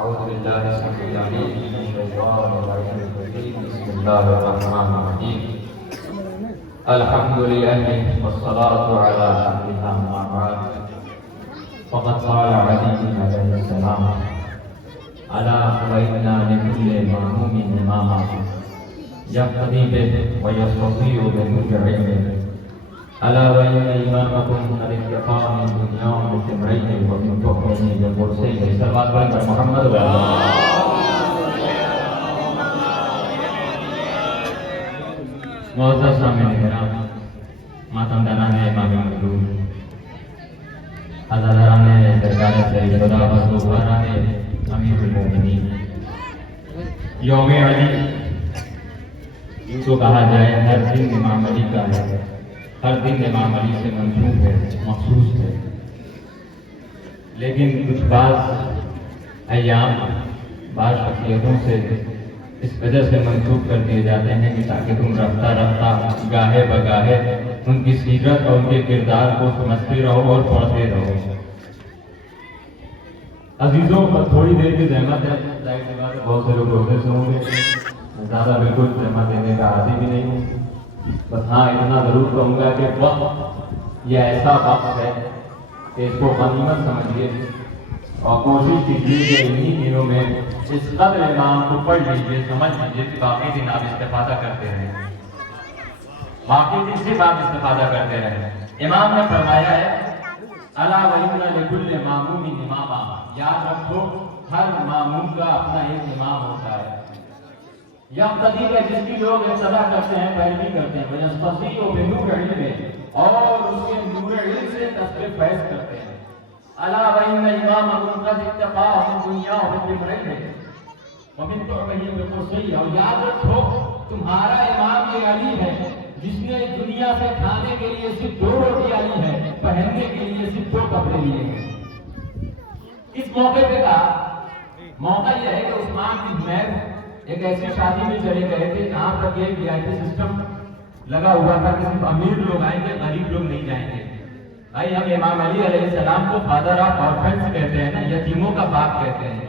أعوذ بالله السميع العليم من الشيطان الرجيم بسم الله الرحمن الرحيم الحمد لله والصلاة على أهلها أما بعد فقد قال علي عليه السلام ألا وإن لكل مأموم إماما يقتدي به ويستطيع بكل علم ألا وإن إمامكم قد اكتفى من دنيا بتمرين ومن تؤمن بقرسين صلوات على محمد معزز سامعین کرام، ماتمداران امام مظلوم، حضرات درگاہ سید خدا بزرگواران امیر المومنین، یوم علی کو کہا جائے ہر دن امام علی کا ہے، ہر دن امام علی سے منسوب ہے، مخصوص ہے، لیکن کچھ بعض ایام بعض شخصیتوں سے اس وجہ سے منسوب کر دیے جاتے ہیں کہ تاکہ تم رفتہ رفتہ گاہے بگاہے ان کی سیرت اور ان کے کردار کو سمجھتے رہو اور پڑھتے رہو۔ عزیزوں پر تھوڑی دیر کی زحمت ہے، ظاہر سی بات ہے بہت سے لوگ روزے سے ہوں گے، زیادہ بالکل زحمت دینے کا عادی بھی نہیں ہوں، بس ہاں اتنا ضرور کہوں گا کہ وقت یہ ایسا وقت ہے کہ اس کو غنیمت سمجھیے اور کوشش کیجیے کہ انہی دنوں میں اس قدر امام کو پڑھ لیجیے، سمجھ لیجیے کہ باقی دن آپ استفادہ کرتے رہیں، باقی دن صرف آپ استفادہ کرتے رہیں۔ امام نے فرمایا ہے الا وَإِنَّ لِكُلِّ مَأْمُومٍ إِمَامًا، یاد رکھو ہر ماموم کا اپنا ایک امام ہوتا ہے، یقتدی ہے جس کی لوگ اقتدا کرتے ہیں، پیروی کرتے ہیں، وَيَسْتَطِيعُ بِنُورِ عِلْمِهِ، اور اس کے نور علم سے تصف فیض کرتے ہیں۔ الا وَإِنَّ إِمَامَكُمْ قَدْ اكْتَفَى مِن دُنْيَا وَبِتِمْرِهِ وَمِن تُعْبِهِ بِقُرْسِهِ، اور یاد رکھو تمہارا امام یہ علی ہے جس نے دنیا سے کھانے کے لیے صرف 2 روٹیاں لی ہے، پہننے کے لیے صرف 2 کپڑے لیے ہیں۔ اس موقع پہ کا موقع یہ ہے کہ عثمان بن حنیف ایک ایسی شادی میں چلے گئے تھے جہاں پر یہ وی آئی پی سسٹم لگا ہوا تھا کہ صرف امیر لوگ آئیں گے، غریب لوگ نہیں جائیں گے۔ بھائی ہم امام علی علیہ السلام کو فادر آف آرفنز کہتے ہیں نا، یتیموں کا باپ کہتے ہیں،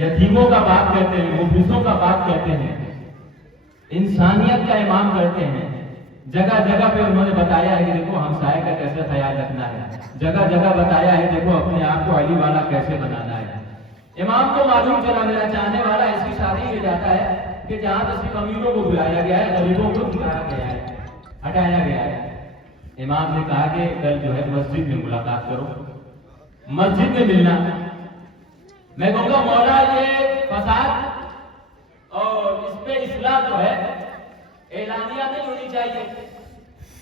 یتیموں کا باپ کہتے ہیں، مفلسوں کا باپ کہتے ہیں، انسانیت کا امام کرتے ہیں۔ جگہ جگہ پہ انہوں نے بتایا ہے کہ دیکھو ہمسائے کا کیسے خیال رکھنا ہے، جگہ جگہ بتایا ہے دیکھو اپنے آپ کو علی والا کیسے بنانا ہے۔ امام کو معلوم چلا میرا چاہنے والا ایسی شادی میں جاتا ہے کہ جہاں تو صرف امیروں کو بلایا گیا ہے، غریبوں کو بلایا گیا ہے، ہٹایا گیا ہے۔ امام نے کہا کہ کل جو ہے مسجد میں ملاقات کرو، مسجد میں ملنا۔ میں کہوں گا مولا یہ فساد اور اس پہ اصلاح جو ہے اعلانیہ نہیں ہونی چاہیے،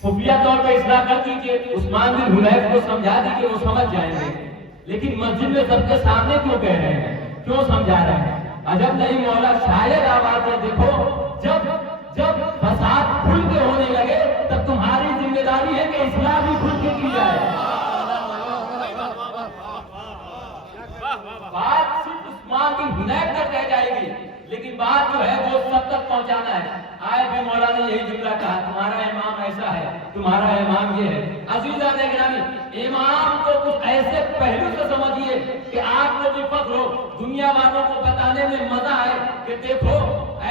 خفیہ طور پہ اصلاح کر دیجیے، عثمان بن حنیف کو سمجھا دیجیے، وہ سمجھ جائیں گے، لیکن مسجد میں سب کے سامنے کیوں کہہ رہے ہیں، کیوں سمجھا رہے ہیں؟ عجب نہیں مولا، شاید آواز ہے، دیکھو جب فساد کھل کے ہونے لگے تب تمہاری ذمہ داری ہے کہ اصلاح بھی کھل کے کی جائے۔ بات صرف عثمان بن حنیف تک رہ جائے گی، لیکن بات جو ہے وہ سب تک پہنچانا ہے۔ آئے بھی مولا نے یہی جملہ کہا، تمہارا امام ایسا ہے، تمہارا امام یہ ہے۔ عزیزان گرامی، امام کو کچھ ایسے پہلو سے سمجھیے کہ آپ کو بھی فخر ہو، دنیا والوں کو بتانے میں مزہ آئے کہ دیکھو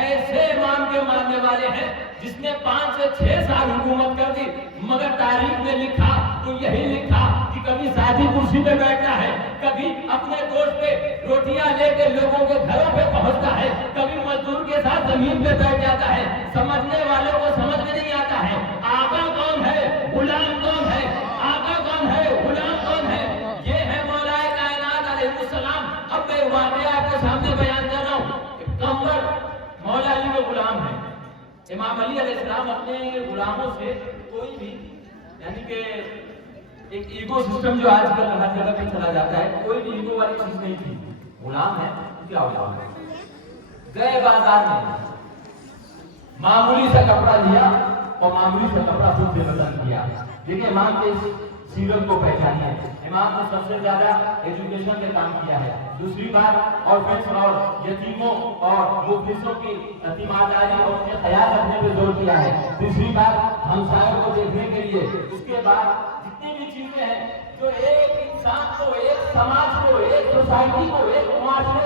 ایسے امام کے ماننے والے ہیں جس نے 5 سے 6 سال حکومت کر دی، مگر تاریخ نے لکھا تو یہی لکھا کہ کبھی ذاتی کرسی پہ بیٹھتا ہے، کبھی اپنے دوست پہ روٹیاں لے کے لوگوں کے گھروں پہ پہنچتا ہے، کبھی مزدور کے ساتھ زمین پہ بیٹھ جاتا ہے۔ سمجھنے والوں کو سمجھ میں نہیں آتا ہے آقا کون ہے، غلام کون ہے، آقا کون ہے، غلام کون ہے۔ یہ ہے مولا کائنات علیہ السلام۔ اب میں واقعہ آپ کے سامنے بیان کر رہا ہوں کہ کمبر مولا علی کے غلام ہے۔ امام علی علیہ السلام اپنے غلاموں سے کوئی بھی یعنی کہ ایک ایگو سسٹم جو آج کل ہر جگہ پہ چلا جاتا ہے، کوئی بھی ایگو والی چیز نہیں تھی۔ غلام ہے کیا غلام ہے، گئے بازار میں معمولی سا کپڑا لیا اور معمولی سا کپڑا خود سے بدل کیا۔ دیکھیں امام کے اس سیرت کو پہچانیے، امام نے سب سے زیادہ ایجوکیشن کے کام کیا ہے۔ دوسری بات آرفنز اور یتیموں اور مفلسوں کی تیمارداری اور ان کے خیال رکھنے پہ زور دیا ہے۔ تیسری بات ہمسایوں کو دیکھنے کے لیے۔ اس کے بعد جتنی بھی چیزیں ہیں جو ایک انسان کو، ایک سماج کو، ایک سوسائٹی کو، ایک معاشرے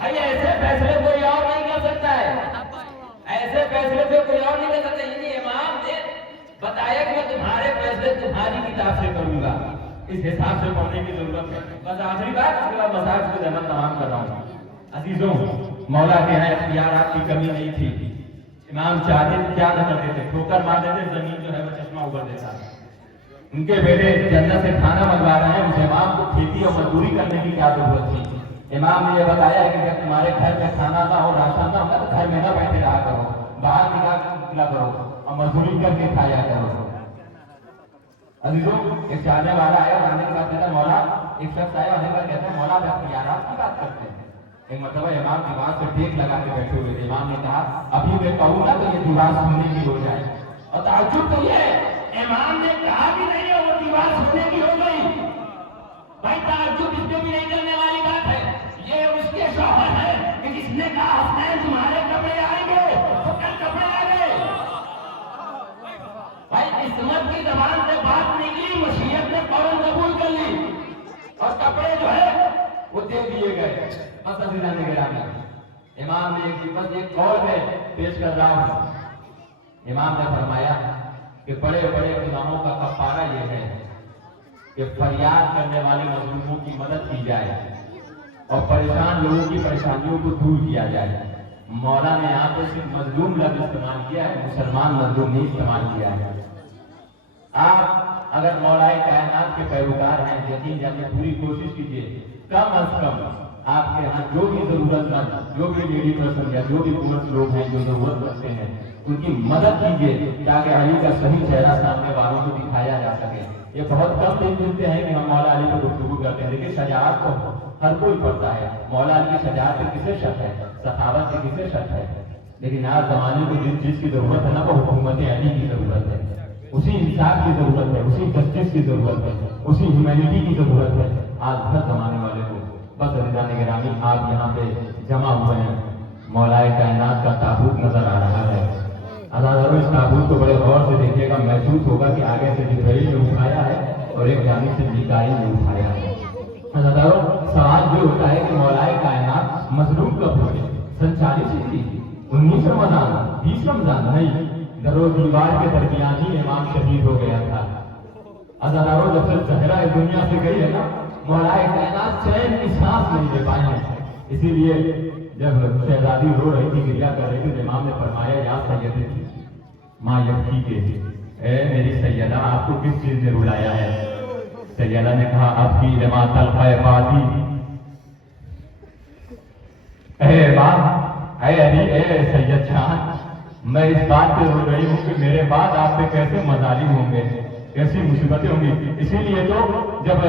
بھائی ایسے فیصلے کوئی اور نہیں کر سکتا ہے، ایسے فیصلے پہ کوئی اور نہیں کر سکتا. یعنی امام نے بتایا کہ میں تمہارے فیصلے تمہاری کتاب سے کروں گا، اس حساب سے پڑھنے کی ضرورت ہے. بس آخری بات، اس کے بعد مسائل کو جنت تمام کر رہا ہوں. عزیزوں، مولا کے یہاں اختیارات کی کمی نہیں تھی. امام چاہتے کیا نہ کرتے تھے، ٹھوکر مار دیتے، زمین جو ہے وہ چشمہ اوپر دیتا. ان کے بیٹے جنت سے کھانا منگوا رہے ہیں، اس امام کو کھیتی اور مزدوری کرنے کی کیا ضرورت تھی؟ امام نے یہ بتایا ہے کہ جب تمہارے گھر میں کھانا نہ ہو، راشن نہ ہو تو گھر میں نہ بیٹھے رہا کرو، باہر نکلا کرو اور مزدوری کر کے کھایا کرو. عزیزوں، ایک جانے والا آیا، جانے کے بعد کہتا مولا، ایک شخص آیا ہونے پر کہتا مولا آپ اختیارات کی بات کرتے ہیں. ایک مرتبہ امام دیوار سے ٹیک لگا کے بیٹھے ہوئے تھے. امام نے کہا ابھی میں کہوں نا تو یہ دیوار سننے کی ہو جائے. اور تعجب تو یہ امام نے کہا بھی نہیں ہے وہ دیوار سننے کی ہو گئی. بھائی تعجب اس میں بھی نہیں کرنے والی بات ہے. یہ اس کے شوہر ہے کہ جس نے کہا حسنین تمہارے کپڑے آئیں گے، تو کل کپڑے آ گئے. بھائی عصمت کی زبان سے بات نکلی، مشیت نے فوراً قبول کر لی اور کپڑے جو ہے وہ دے دیے گئے. بس عزیزان گرامی، امام نے ایک قول میں پیش کر رہا ہوں. امام نے فرمایا کہ بڑے بڑے گناہوں کا کفارہ یہ ہے کہ فریاد کرنے والے مظلوموں کی مدد کی جائے اور پریشان لوگوں کی پریشانیوں کو دور کیا جائے. مولا نے یہاں پہ صرف مظلوم لفظ استعمال کیا ہے، مسلمان مظلوم نہیں استعمال کیا ہے. آپ اگر مولا کائنات کے پیروکار ہیں، یقین جانے پوری کوشش کیجیے، کم از کم آپ کے یہاں جو بھی ضرورت مند، جو بھی لیڈی پرسن یا جو بھی پورس لوگ ہیں جو ضرورت رکھتے ہیں، ان کی مدد کیجیے تاکہ علی کا صحیح چہرہ سامنے والوں کو دکھایا جا سکے. یہ بہت کم دن ملتے ہیں کہ ہم مولا علی پر گفتگو کرتے ہیں، لیکن شجاعت تو ہر کوئی پڑھتا ہے. مولا علی کی شجاعت پہ کسے شک ہے، سخاوت پہ کسے شک ہے؟ لیکن آج زمانے کو جس چیز کی ضرورت ہے نا، وہ حکومت علی کی ضرورت ہے. اسی انصاف کی ضرورت ہے، اسی جسٹس کی ضرورت ہے، اسی ہیومینٹی کی ضرورت ہے آج ہر زمانے والے کو. بس عزیزان گرامی، آپ یہاں پہ جمع ہوئے ہیں، مولا کائنات کا تابوت نظر آ رہا ہے. عزیزانو، اس تابوت کو بڑے غور سے دیکھیے گا، محسوس ہوگا کہ آگے سے جبرائیل نے اٹھایا ہے اور ایک جانب سے میکائیل نے اٹھایا ہے. عزیزانو، سوال یہ ہوتا ہے کہ مولا کائنات مظلوم کب ہوئے؟ سن 40 تھی، 19 رمضان، 20 رمضان نہیں، درو دیوار کے درمیان ہی امام شہید ہو گیا تھا. عزیزانو، جب سے زہرا دنیا سے گئی ہے نا، مولا کائنات چین کی سانس نہیں لے پائی ہے. اسی لیے جب شہزادی رو رہی تھی، گریا کر رہی تھی، امام نے فرمایا یا سیدتی ماں یبکی کے، اے میری سیدہ آپ کو کس چیز نے رلایا ہے؟ سیدہ نے کہا اب کی لما تلقى فادی، اے ماں، اے علی، اے سید جان، میں اس بات پہ رو رہی ہوں کہ میرے بعد آپ پہ کیسے مظالم ہوں گے، کیسی مصیبتیں ہوں گی. اسی لیے تو جب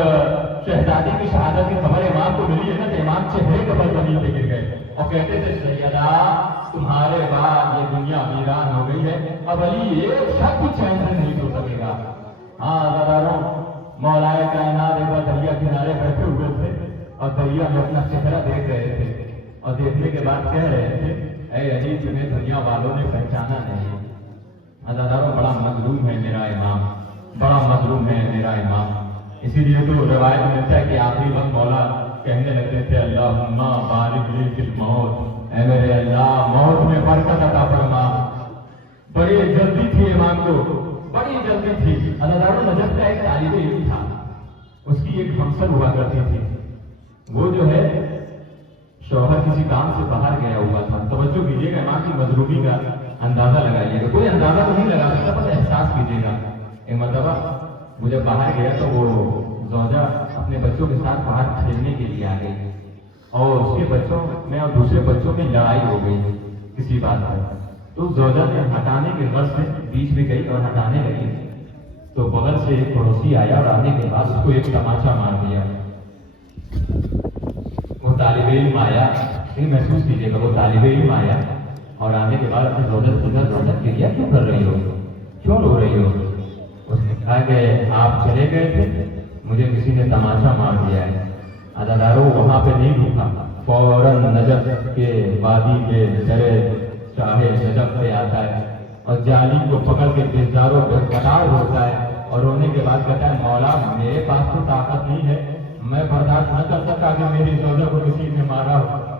شہزادی کی شہادت کی خبر امام کو ملی ہے نا، تو امام چہرے کے بل زمین پہ گر گئے اور کہتے تھے سیدہ تمہارے بعد یہ دنیا ویران ہو گئی ہے، اب علی ایک شخص بھی چین سے نہیں سو سکے گا. ہاں عزیزانو، مولا کائنات ایک بار دریا کنارے بیٹھے ہوئے تھے اور دریا میں اپنا چہرہ دیکھ رہے تھے اور دیکھنے کے بعد کہہ رہے تھے اے علی تمہیں دنیا والوں نے پہچانا نہیں. عزیزانو، بڑا مظلوم ہے میرا امام، بڑا مظلوم ہے میرا امام. اسی لیے تو روایت ملتا ہے کہ آخری وقت مولا کہنے لگتے تھے اللہم بارک لی فی الموت، اے میرے اللہ موت میں برکت عطا فرما. بڑی جلدی تھی امام کو، بڑی جلدی تھی. عزیزانو، نجف کا ایک طالب علم تھا، اس کی ایک ہمسر ہوا کرتی تھی. وہ جو ہے شوہر کسی کام سے باہر گیا ہوا تھا. توجہ کیجیے گا، امام کی مظلومی کا اندازہ لگائیے گا. کوئی اندازہ تو نہیں لگا سکتا، بس احساس کیجیے گا. ایک مرتبہ وہ جب باہر گیا تو وہ زوجہ اپنے بچوں کے ساتھ باہر کھیلنے کے لیے آ گئی اور اس کے بچوں میں اور دوسرے بچوں میں لڑائی ہو گئی کسی بات پر. تو زوجہ نے ہٹانے کے غرض سے بیچ میں گئی اور ہٹانے لگی تو بغل سے ایک پڑوسی آیا اور آنے کے بعد اس کو ایک تماچا مار دیا. وہ طالب علم آیا، محسوس کیجیے گا، وہ طالب علم آیا اور آنے کے بعد اپنے زوجہ کے لیے کیوں کر رہی ہو، کیوں رو رہی ہو؟ اس نے کہا کہ آپ چلے گئے تھے، مجھے کسی نے تماچا مار دیا ہے. عزیزانو، وہاں پہ نہیں رکا، فوراً نجف کے وادی کے درے شاہ نجف پہ آتا ہے اور جالی کو پکڑ کے بیزاروں پہ قطار ہوتا ہے اور رونے کے بعد کہتا ہے مولا میرے پاس تو طاقت نہیں ہے، میں برداشت نہ کر سکا کہ میری زوجہ کو کسی نے مارا ہو.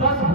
10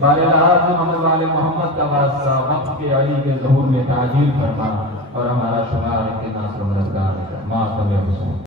بارہات محمد والے محمد کا واسطہ وقت کے علی کے ظہور میں تعجیل فرما اور ہمارا شمار کے ناصر